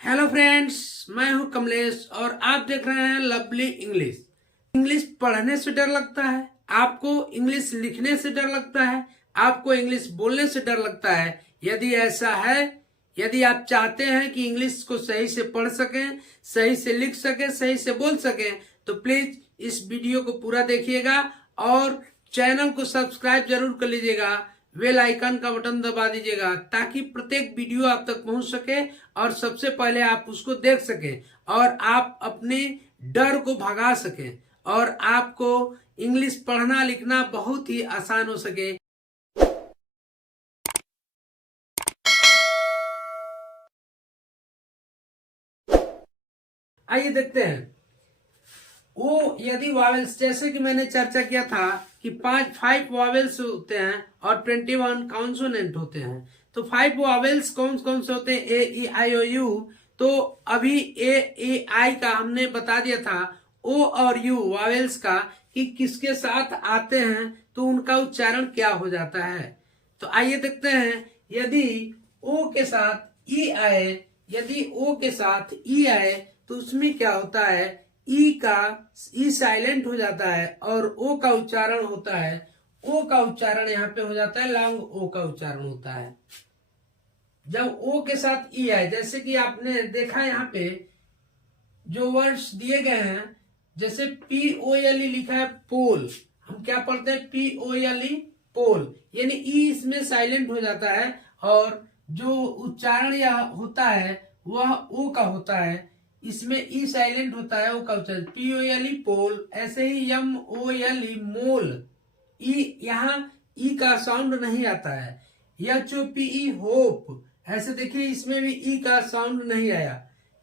Hello friends, मैं हूं कमलेश और आप देख रहे हैं लवली इंग्लिश। इंग्लिश पढ़ने से डर लगता है, आपको इंग्लिश लिखने से डर लगता है, आपको इंग्लिश बोलने से डर लगता है। यदि ऐसा है, यदि आप चाहते हैं कि इंग्लिश को सही से पढ़ सकें, सही से लिख सकें, सही से बोल सकें, तो प्लीज इस वीडियो को पूरा देखिएगा और चैनल को सब्सक्राइब जरूर कर लीजिएगा। बेल आइकन का बटन दबा दीजिएगा ताकि प्रत्येक वीडियो आप तक पहुंच सके और सबसे पहले आप उसको देख सकें और आप अपने डर को भगा सकें और आपको इंग्लिश पढ़ना लिखना बहुत ही आसान हो सके। आइए देखते हैं। वो यदि वावेल्स, जैसे कि मैंने चर्चा किया था कि 5 वावेल्स होते हैं और 21 कॉन्सोनेंट होते हैं। तो 5 वावेल्स कौन कौन से होते हैं? ए ई आई ओ यू। तो अभी ए ई आई का हमने बता दिया था, ओ और यू वावेल्स का कि किसके साथ आते हैं तो उनका उच्चारण क्या हो जाता है। तो आइए देखते हैं। यदि ओ के साथ ई आए, यदि ओ के साथ ई आए तो उसमें क्या होता है? ई का ई साइलेंट हो जाता है और ओ का उच्चारण होता है, ओ का उच्चारण यहाँ पे हो जाता है, लॉन्ग ओ का उच्चारण होता है। जब ओ के साथ ई आए, जैसे कि आपने देखा यहाँ पे जो वर्ड्स दिए गए हैं, जैसे पी ओ एल ई लिखा है पोल, हम क्या पढ़ते हैं? पी ओ एल ई पोल, यानी ई इसमें साइलेंट हो जाता है और जो उच्चारण यह होता है वह ओ का होता है। इसमें ई साइलेंट होता है, ओ का उच्चारण पी ओ एल ई पोल। ऐसे ही एम ओ एल ई मोल, ई यहाँ ई का साउंड नहीं आता है। H O P E hope, ऐसे देखिए इसमें भी ई का साउंड नहीं आया।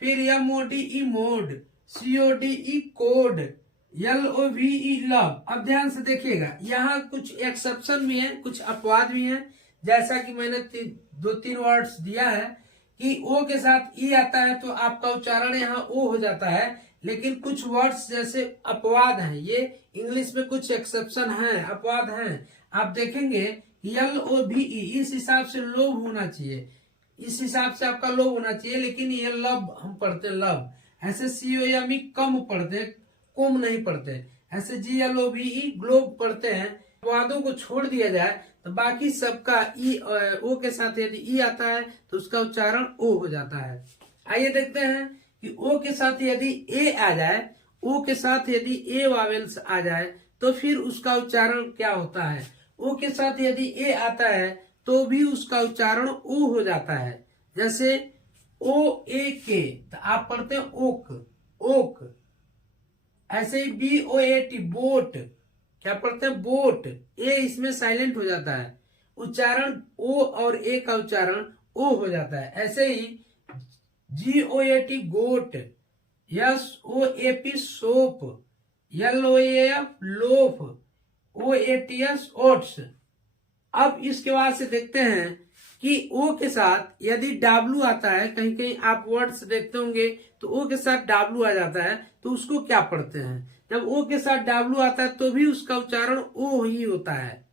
फिर M O D E mode, C O D E code, L O V E love. अब ध्यान से देखिएगा, यहाँ कुछ एक्सेप्शन भी है, कुछ अपवाद भी है। जैसा कि मैंने 2-3 वर्ड्स दिया है कि ओ के साथ ई आता है तो आपका उच्चारण यहाँ ओ हो जाता है, लेकिन कुछ वर्ड्स जैसे अपवाद हैं, ये इंग्लिश में कुछ एक्सेप्शन हैं, अपवाद हैं। आप देखेंगे एल ओ भी ई, इस हिसाब से लोभ होना चाहिए, इस हिसाब से आपका लोभ होना चाहिए, लेकिन ये लव हम पढ़ते लव। ऐसे सी ओ एम ई कम पढ़ते, कुम नहीं पढ़ते। ऐसे जी एल ओ भी ई ग्लोब पढ़ते हैं। अपवादों को छोड़ दिया जाए तो बाकी सबका ई ओ के साथ यदि ई आता है तो उसका उच्चारण ओ हो जाता है। आइए देखते हैं कि ओ के साथ यदि ए आ जाए, ओ के साथ यदि ए वावेल्स आ जाए तो फिर उसका उच्चारण क्या होता है? ओ के साथ यदि ए आता है तो भी उसका उच्चारण ओ हो जाता है। जैसे ओ ए के, तो आप पढ़ते हैं ओक, ओक। ऐसे ही B O A T boat, क्या पढ़ते हैं? बोट। ए इसमें साइलेंट हो जाता है, उच्चारण ओ और ए का उच्चारण ओ हो जाता है। ऐसे ही G O A T goat, S O A P soap, L O F loaf, O A T S oats. अब इसके बाद से देखते हैं कि ओ के साथ यदि डाब्लू आता है, कहीं कहीं आप वर्ड्स देखते होंगे तो ओ के साथ डाब्लू आ जाता है, तो उसको क्या पढ़ते हैं? जब ओ के साथ डाब्लू आता है तो भी उसका उच्चारण ओ ही होता है,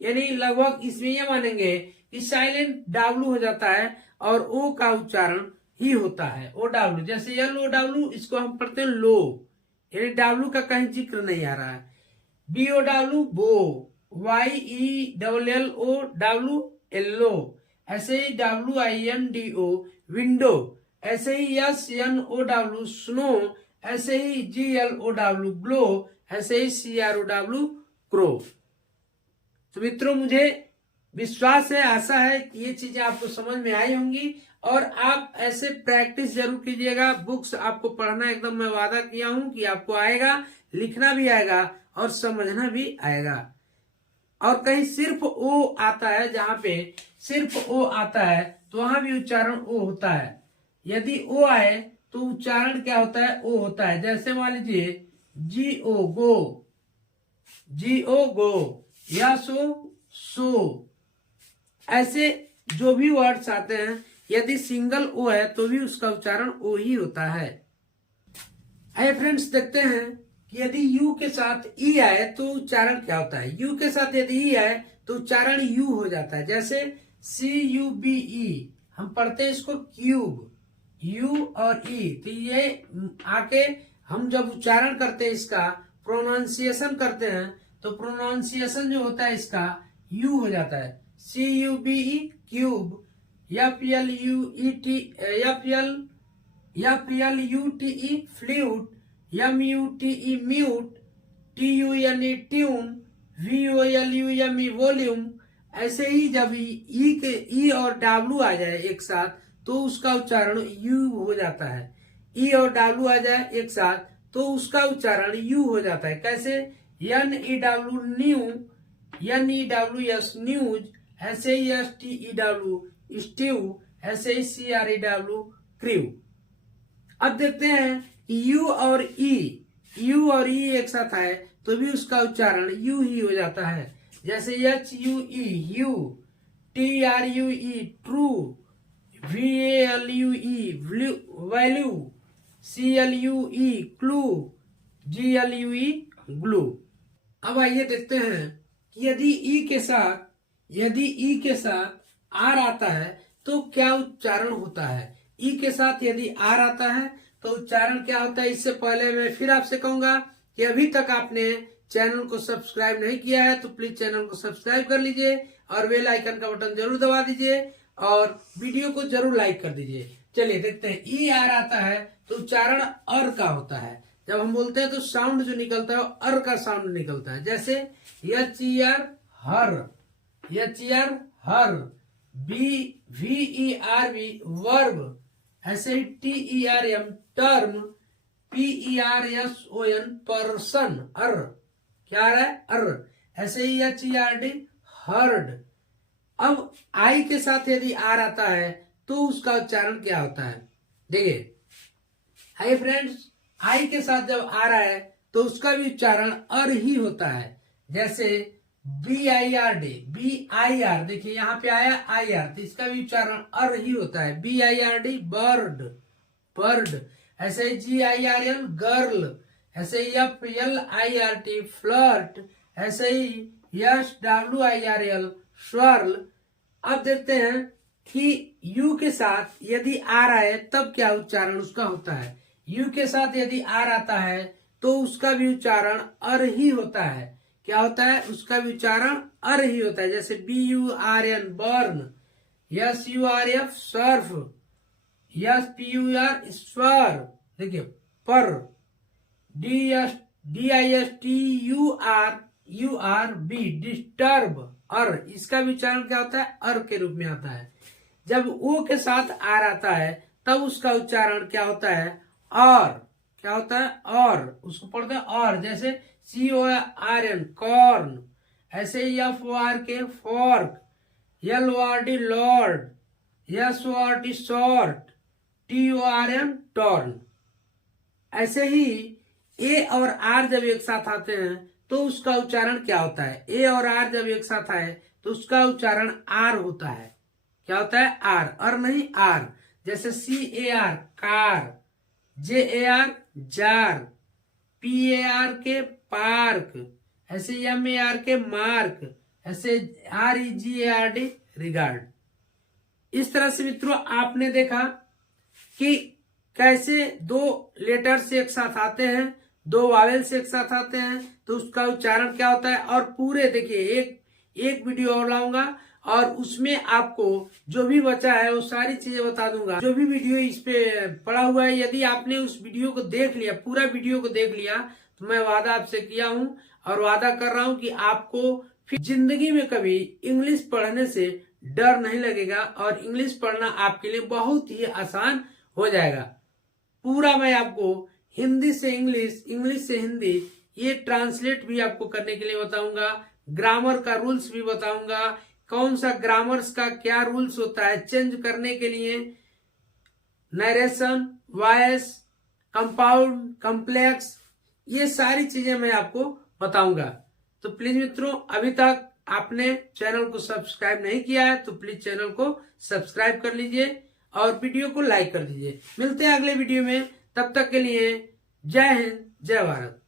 यानी लगभग इसमें ये मानेंगे कि साइलेंट डाब्लू हो जाता है और ओ का उच्चारण ही होता है, ओ डाब्लू। जैसे एल ओ डाब्लू, इसको हम पढ़ते हैं लो, यानी डाब्लू का कहीं जिक्र नहीं आ रहा है। B O W bow, Y E double L O W yellow. ऐसे ही W I N D O window, ऐसे ही S N O W snow, ऐसे ही G L O W glow, ऐसे ही C R O W crow. तो मित्रों, मुझे विश्वास है, आशा है कि ये चीजें आपको समझ में आई होंगी और आप ऐसे प्रैक्टिस जरूर कीजिएगा। बुक्स आपको पढ़ना एकदम मैं वादा किया हूं कि आपको आएगा, लिखना भी आएगा और समझना भी आएगा। और कहीं सिर्फ ओ आता है, जहां पे सिर्फ ओ आता है तो वहां भी उच्चारण ओ होता है। यदि ओ आए तो उच्चारण क्या होता है? ओ होता है। जैसे मान लीजिए जी ओ गो, जी ओ गो, या सो। ऐसे जो भी वर्ड्स आते हैं यदि सिंगल ओ है तो भी उसका उच्चारण ओ ही होता है। आइए फ्रेंड्स देखते हैं कि यदि यू के साथ ई आए तो उच्चारण क्या होता है। यू के साथ यदि ई आए तो उच्चारण यू हो जाता है। जैसे सी यू बी ई, हम पढ़ते हैं इसको क्यूब, यू और ई, तो ये आके हम जब उच्चारण करते हैं इसका, प्रोनाउंसिएशन करते हैं, तो प्रोनाउंसिएशन जो होता है इसका यू हो जाता है। CUBE cube, FLUTE flute, MUTE mute, TUNE tune, VOLUME volume. ऐसे ही जब ई और डब्ल्यू आ जाए एक साथ तो उसका उच्चारण यू हो जाता है। ई और डब्ल्यू आ जाए एक साथ तो उसका उच्चारण यू हो जाता है। कैसे? NEW new, NEWS news, STEW Steve, SCREW crew. अब देखते हैं यू और ई एक साथ आए तो भी उसका उच्चारण यू ही हो जाता है। जैसे HUE you, TRUE true, VALUE value, CLUE clue, GLUE glue. अब आइए देखते हैं कि यदि ई के साथ आर आता है तो क्या उच्चारण होता है। ई के साथ यदि आर आता है तो उच्चारण क्या होता है। इससे पहले मैं फिर आपसे कहूंगा कि अभी तक आपने चैनल को सब्सक्राइब नहीं किया है तो प्लीज चैनल को सब्सक्राइब कर लीजिए और बेल आइकन का बटन जरूर दबा दीजिए और वीडियो को जरूर लाइक कर दीजिए। चलिए देखते हैं। ई आर आता है तो उच्चारण अर का होता है। जब हम बोलते हैं तो साउंड जो निकलता है वो अर का साउंड निकलता है। जैसे HER हर, HER हर, VERB वर्ब, ऐसे ही TERM टर्म, PERSON पर्सन, अर क्या है अर। ऐसे ही HERD हर्ड। अब आई के साथ यदि आर आता है तो उसका उच्चारण क्या होता है। देखिए हाय फ्रेंड्स, आई के साथ जब आ रहा है तो उसका भी उच्चारण अर ही होता है। जैसे BIRD, BIR, देखिए यहाँ पे आया IR तो इसका भी उच्चारण अर ही होता है। BIRD bird, bird. ऐसे ही GIRL गर्ल, ऐसे ही FLIRT फ्लर्ट, ऐसे ही SWIRL स्वर्ल। अब देखते हैं कि यू के साथ यदि आर आए तब क्या उच्चारण उसका होता है। यू के साथ यदि आर आता है तो उसका भी उच्चारण अर ही होता है। क्या होता है? उसका भी उच्चारण अर ही होता है। जैसे BURN burn, SURF Surf, SPUR स्वर, देखिए पर, DISTURB डिस्टर्ब, अर। इसका भी उच्चारण क्या होता है? अर के रूप में आता है। जब ओ के साथ आर आता है तब उसका उच्चारण क्या होता है? और। क्या होता है? और। उसको पढ़ते हैं और। जैसे CORN कॉर्न, ऐसे FORK fork, LORD Lord, SORT short, TORN torn. ऐसे ही ए और आर जब एक साथ आते हैं तो उसका उच्चारण क्या होता है। ए और आर जब एक साथ आए तो उसका उच्चारण आर होता है। क्या होता है? आर, अर नहीं आर। जैसे CAR car, JAR jar, PARK park, ऐसे MARK मार्क, ऐसे REGARD रिगार्ड। इस तरह से मित्रों आपने देखा कि कैसे दो लेटर्स एक साथ आते हैं, दो वावेल्स एक साथ आते हैं तो उसका उच्चारण क्या होता है। और पूरे देखिए एक वीडियो और लाऊंगा और उसमें आपको जो भी बचा है वो सारी चीजें बता दूंगा। जो भी वीडियो इस पे पड़ा हुआ है, यदि आपने उस वीडियो को देख लिया, पूरा वीडियो को देख लिया, तो मैं वादा आपसे किया हूं और वादा कर रहा हूं कि आपको फिर जिंदगी में कभी इंग्लिश पढ़ने से डर नहीं लगेगा और इंग्लिश पढ़ना आपके लिए बहुत ही आसान हो जाएगा। पूरा मैं आपको हिंदी से इंग्लिश, इंग्लिश से हिंदी, ये ट्रांसलेट भी आपको करने के लिए बताऊंगा। ग्रामर का रूल्स भी बताऊंगा, कौन सा ग्रामर्स का क्या रूल्स होता है चेंज करने के लिए, नरेशन, वॉइस, कंपाउंड, कॉम्प्लेक्स, ये सारी चीजें मैं आपको बताऊंगा। तो प्लीज मित्रों, अभी तक आपने चैनल को सब्सक्राइब नहीं किया है तो प्लीज चैनल को सब्सक्राइब कर लीजिए और वीडियो को लाइक कर दीजिए। मिलते हैं अगले वीडियो में, तब तक के लिए जय हिंद, जय भारत।